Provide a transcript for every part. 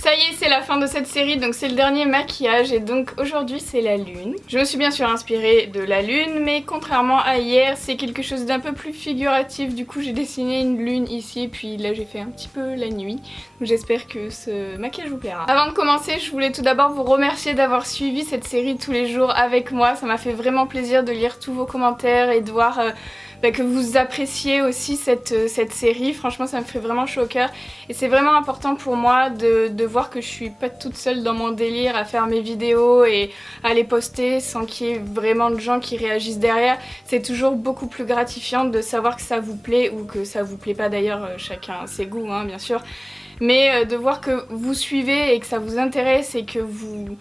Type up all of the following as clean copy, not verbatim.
Ça y est, c'est la fin de cette série, donc c'est le dernier maquillage et donc aujourd'hui c'est la lune. Je me suis bien sûr inspirée de la lune, mais contrairement à hier, c'est quelque chose d'un peu plus figuratif. Du coup j'ai dessiné une lune ici et puis là j'ai fait un petit peu la nuit. Donc j'espère que ce maquillage vous plaira. Avant de commencer, je voulais tout d'abord vous remercier d'avoir suivi cette série tous les jours avec moi. Ça m'a fait vraiment plaisir de lire tous vos commentaires et de voir que vous appréciez aussi cette série. Franchement ça me fait vraiment chaud au cœur et c'est vraiment important pour moi de voir que je suis pas toute seule dans mon délire à faire mes vidéos et à les poster sans qu'il y ait vraiment de gens qui réagissent derrière. C'est toujours beaucoup plus gratifiant de savoir que ça vous plaît ou que ça vous plaît pas, d'ailleurs chacun ses goûts hein, bien sûr, mais de voir que vous suivez et que ça vous intéresse et que vous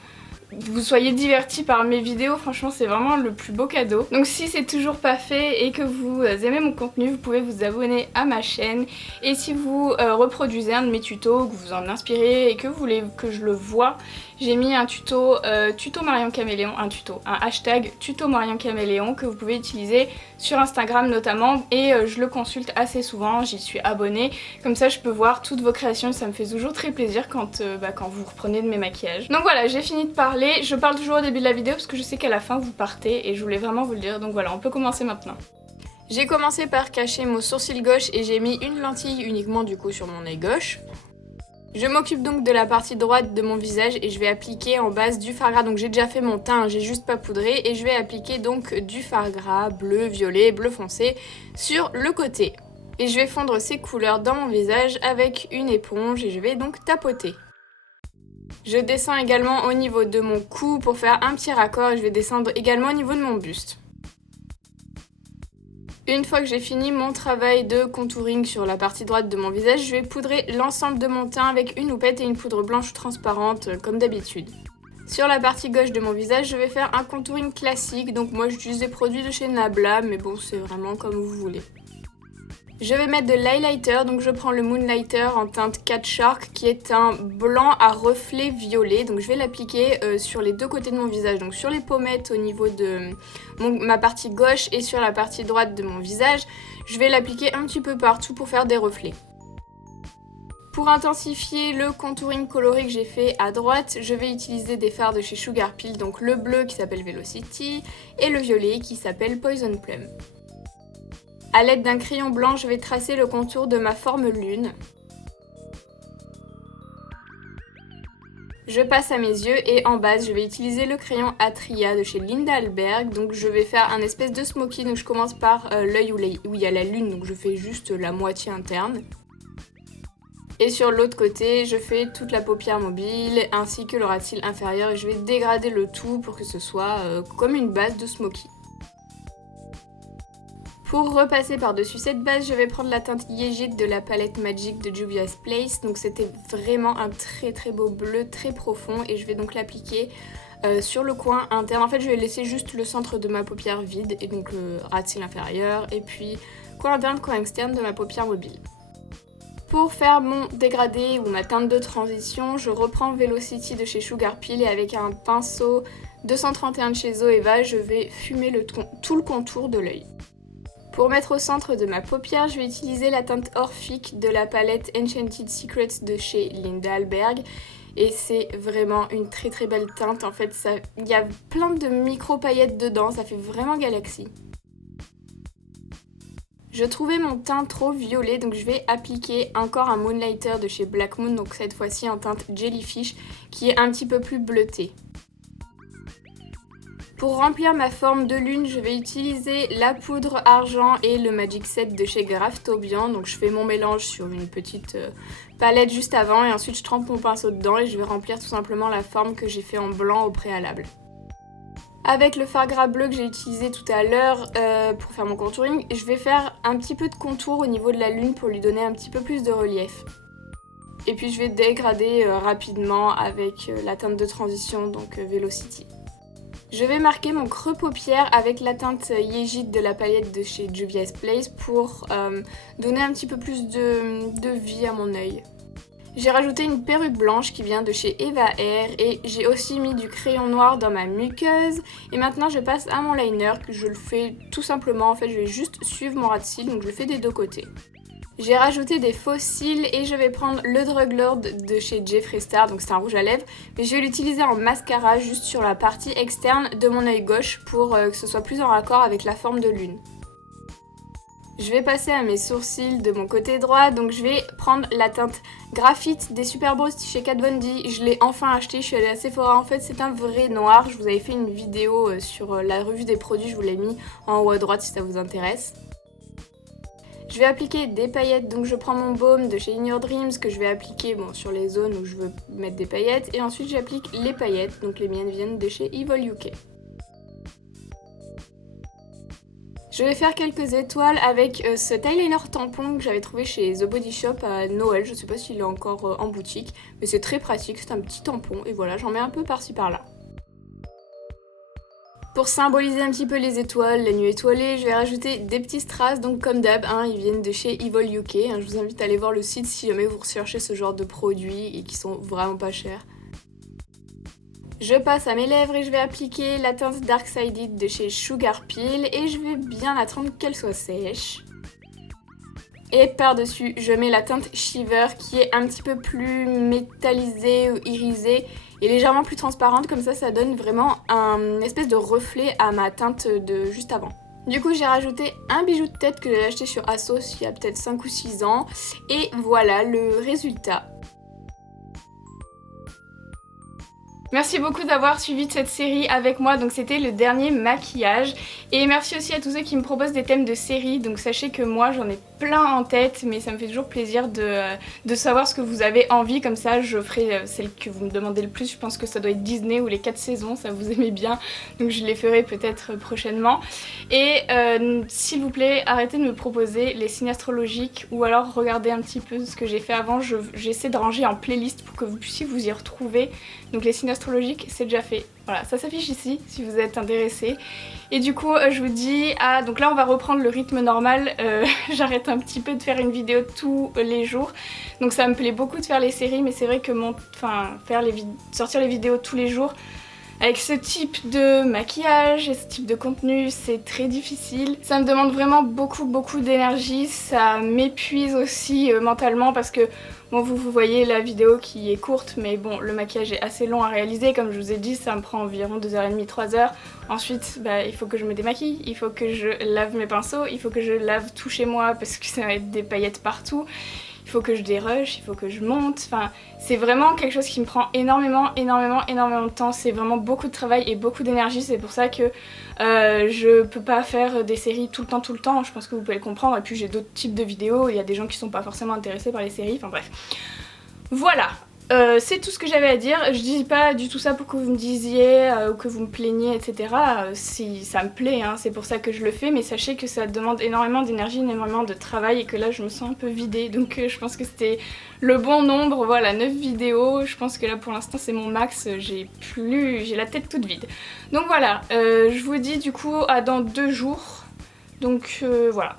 soyez divertis par mes vidéos, franchement c'est vraiment le plus beau cadeau. Donc si c'est toujours pas fait et que vous aimez mon contenu, vous pouvez vous abonner à ma chaîne. Et si vous reproduisez un de mes tutos, que vous en inspirez et que vous voulez que je le voie, j'ai mis un tuto tuto Marion Caméléon, un hashtag tuto Marion Caméléon que vous pouvez utiliser sur Instagram notamment, et je le consulte assez souvent, j'y suis abonnée, comme ça je peux voir toutes vos créations et ça me fait toujours très plaisir quand vous reprenez de mes maquillages. Donc voilà, j'ai fini de parler, je parle toujours au début de la vidéo parce que je sais qu'à la fin vous partez et je voulais vraiment vous le dire, donc voilà, on peut commencer maintenant. J'ai commencé par cacher mon sourcil gauche et j'ai mis une lentille uniquement du coup sur mon œil gauche. Je m'occupe donc de la partie droite de mon visage et je vais appliquer en base du fard gras. Donc j'ai déjà fait mon teint, hein, j'ai juste pas poudré, et je vais appliquer donc du fard gras bleu, violet, bleu foncé sur le côté. Et je vais fondre ces couleurs dans mon visage avec une éponge et je vais donc tapoter. Je descends également au niveau de mon cou pour faire un petit raccord et je vais descendre également au niveau de mon buste. Une fois que j'ai fini mon travail de contouring sur la partie droite de mon visage, je vais poudrer l'ensemble de mon teint avec une houppette et une poudre blanche transparente comme d'habitude. Sur la partie gauche de mon visage, je vais faire un contouring classique, donc moi j'utilise des produits de chez Nabla, mais bon c'est vraiment comme vous voulez. Je vais mettre de l'highlighter, donc je prends le Moonlighter en teinte Cat Shark qui est un blanc à reflet violet. Donc je vais l'appliquer sur les deux côtés de mon visage, donc sur les pommettes au niveau de ma partie gauche et sur la partie droite de mon visage. Je vais l'appliquer un petit peu partout pour faire des reflets. Pour intensifier le contouring coloré que j'ai fait à droite, je vais utiliser des fards de chez Sugar Pill, donc le bleu qui s'appelle Velocity et le violet qui s'appelle Poison Plum. A l'aide d'un crayon blanc, je vais tracer le contour de ma forme lune. Je passe à mes yeux et en base, je vais utiliser le crayon Atria de chez Linda Alberg. Donc je vais faire un espèce de smoky, donc je commence par l'œil où il y a la lune, donc je fais juste la moitié interne. Et sur l'autre côté, je fais toute la paupière mobile ainsi que le ras de cils inférieur et je vais dégrader le tout pour que ce soit comme une base de smoky. Pour repasser par-dessus cette base, je vais prendre la teinte Yejit de la palette Magic de Juvia's Place. Donc c'était vraiment un très beau bleu très profond et je vais donc l'appliquer sur le coin interne. En fait, je vais laisser juste le centre de ma paupière vide et donc le ras de cils inférieur et puis coin interne, coin externe de ma paupière mobile. Pour faire mon dégradé ou ma teinte de transition, je reprends Velocity de chez Sugar Pill et avec un pinceau 231 de chez Zoeva, je vais fumer tout le contour de l'œil. Pour mettre au centre de ma paupière, je vais utiliser la teinte Orphic de la palette Enchanted Secrets de chez Linda Alberg. Et c'est vraiment une très belle teinte. En fait, il y a plein de micro paillettes dedans, ça fait vraiment galaxie. Je trouvais mon teint trop violet, donc je vais appliquer encore un Moonlighter de chez Black Moon, donc cette fois-ci en teinte Jellyfish, qui est un petit peu plus bleutée. Pour remplir ma forme de lune, je vais utiliser la poudre argent et le Magic Set de chez Graftobian. Donc je fais mon mélange sur une petite palette juste avant et ensuite je trempe mon pinceau dedans et je vais remplir tout simplement la forme que j'ai fait en blanc au préalable. Avec le fard gras bleu que j'ai utilisé tout à l'heure pour faire mon contouring, je vais faire un petit peu de contour au niveau de la lune pour lui donner un petit peu plus de relief. Et puis je vais dégrader rapidement avec la teinte de transition, donc Velocity. Je vais marquer mon creux paupière avec la teinte Yejit de la palette de chez Juvia's Place pour donner un petit peu plus de vie à mon œil. J'ai rajouté une perruque blanche qui vient de chez Eva Air et j'ai aussi mis du crayon noir dans ma muqueuse. Et maintenant je passe à mon liner, que je le fais tout simplement, en fait je vais juste suivre mon ras de cils, donc je le fais des deux côtés. J'ai rajouté des faux cils et je vais prendre le Drug Lord de chez Jeffree Star, donc c'est un rouge à lèvres, mais je vais l'utiliser en mascara juste sur la partie externe de mon œil gauche pour que ce soit plus en raccord avec la forme de lune. Je vais passer à mes sourcils de mon côté droit, donc je vais prendre la teinte Graphite des Super Bros chez Kat Von D. Je l'ai enfin acheté, je suis allée à Sephora, en fait c'est un vrai noir, je vous avais fait une vidéo sur la revue des produits, je vous l'ai mis en haut à droite si ça vous intéresse. Je vais appliquer des paillettes, donc je prends mon baume de chez In Your Dreams que je vais appliquer sur les zones où je veux mettre des paillettes et ensuite j'applique les paillettes, donc les miennes viennent de chez Evil UK. Je vais faire quelques étoiles avec ce eyeliner tampon que j'avais trouvé chez The Body Shop à Noël, je sais pas s'il est encore en boutique, mais c'est très pratique, c'est un petit tampon et voilà, j'en mets un peu par-ci par-là. Pour symboliser un petit peu les étoiles, la nuit étoilée, je vais rajouter des petits strass, donc comme d'hab, ils viennent de chez Evil UK. Je vous invite à aller voir le site si jamais vous recherchez ce genre de produits et qui sont vraiment pas chers. Je passe à mes lèvres et je vais appliquer la teinte Dark Sided de chez Sugar Peel et je vais bien attendre qu'elle soit sèche. Et par-dessus, je mets la teinte Shiver qui est un petit peu plus métallisée ou irisée et légèrement plus transparente, comme ça donne vraiment une espèce de reflet à ma teinte de juste avant. Du coup j'ai rajouté un bijou de tête que j'ai acheté sur Asos il y a peut-être 5 ou 6 ans et voilà le résultat. Merci beaucoup d'avoir suivi cette série avec moi, donc c'était le dernier maquillage. Et merci aussi à tous ceux qui me proposent des thèmes de séries, donc sachez que moi j'en ai plein en tête, mais ça me fait toujours plaisir de savoir ce que vous avez envie, comme ça je ferai celle que vous me demandez le plus, je pense que ça doit être Disney ou les 4 saisons, ça vous aimez bien, donc je les ferai peut-être prochainement. Et s'il vous plaît, arrêtez de me proposer les signes astrologiques ou alors regardez un petit peu ce que j'ai fait avant, j'essaie de ranger en playlist pour que vous puissiez vous y retrouver. Donc les signes astrologiques, c'est déjà fait. Voilà, ça s'affiche ici si vous êtes intéressés. Et du coup, je vous dis, donc là on va reprendre le rythme normal. J'arrête un petit peu de faire une vidéo tous les jours. Donc ça me plaît beaucoup de faire les séries, mais c'est vrai que sortir les vidéos tous les jours, avec ce type de maquillage et ce type de contenu, c'est très difficile. Ça me demande vraiment beaucoup d'énergie, ça m'épuise aussi mentalement parce que bon, vous voyez la vidéo qui est courte, mais bon, le maquillage est assez long à réaliser, comme je vous ai dit, ça me prend environ 2h30, 3h. Ensuite, il faut que je me démaquille, il faut que je lave mes pinceaux, il faut que je lave tout chez moi parce que ça va être des paillettes partout. Il faut que je dérush, il faut que je monte, enfin c'est vraiment quelque chose qui me prend énormément de temps, c'est vraiment beaucoup de travail et beaucoup d'énergie, c'est pour ça que je peux pas faire des séries tout le temps, je pense que vous pouvez le comprendre, et puis j'ai d'autres types de vidéos, il y a des gens qui sont pas forcément intéressés par les séries, enfin bref. Voilà, c'est tout ce que j'avais à dire, je dis pas du tout ça pour que vous me disiez ou que vous me plaigniez, etc. Si ça me plaît, c'est pour ça que je le fais, mais sachez que ça demande énormément d'énergie, énormément de travail et que là je me sens un peu vidée, donc je pense que c'était le bon nombre, voilà, 9 vidéos, je pense que là pour l'instant c'est mon max, j'ai la tête toute vide. Donc voilà, je vous dis du coup à dans 2 jours, donc voilà.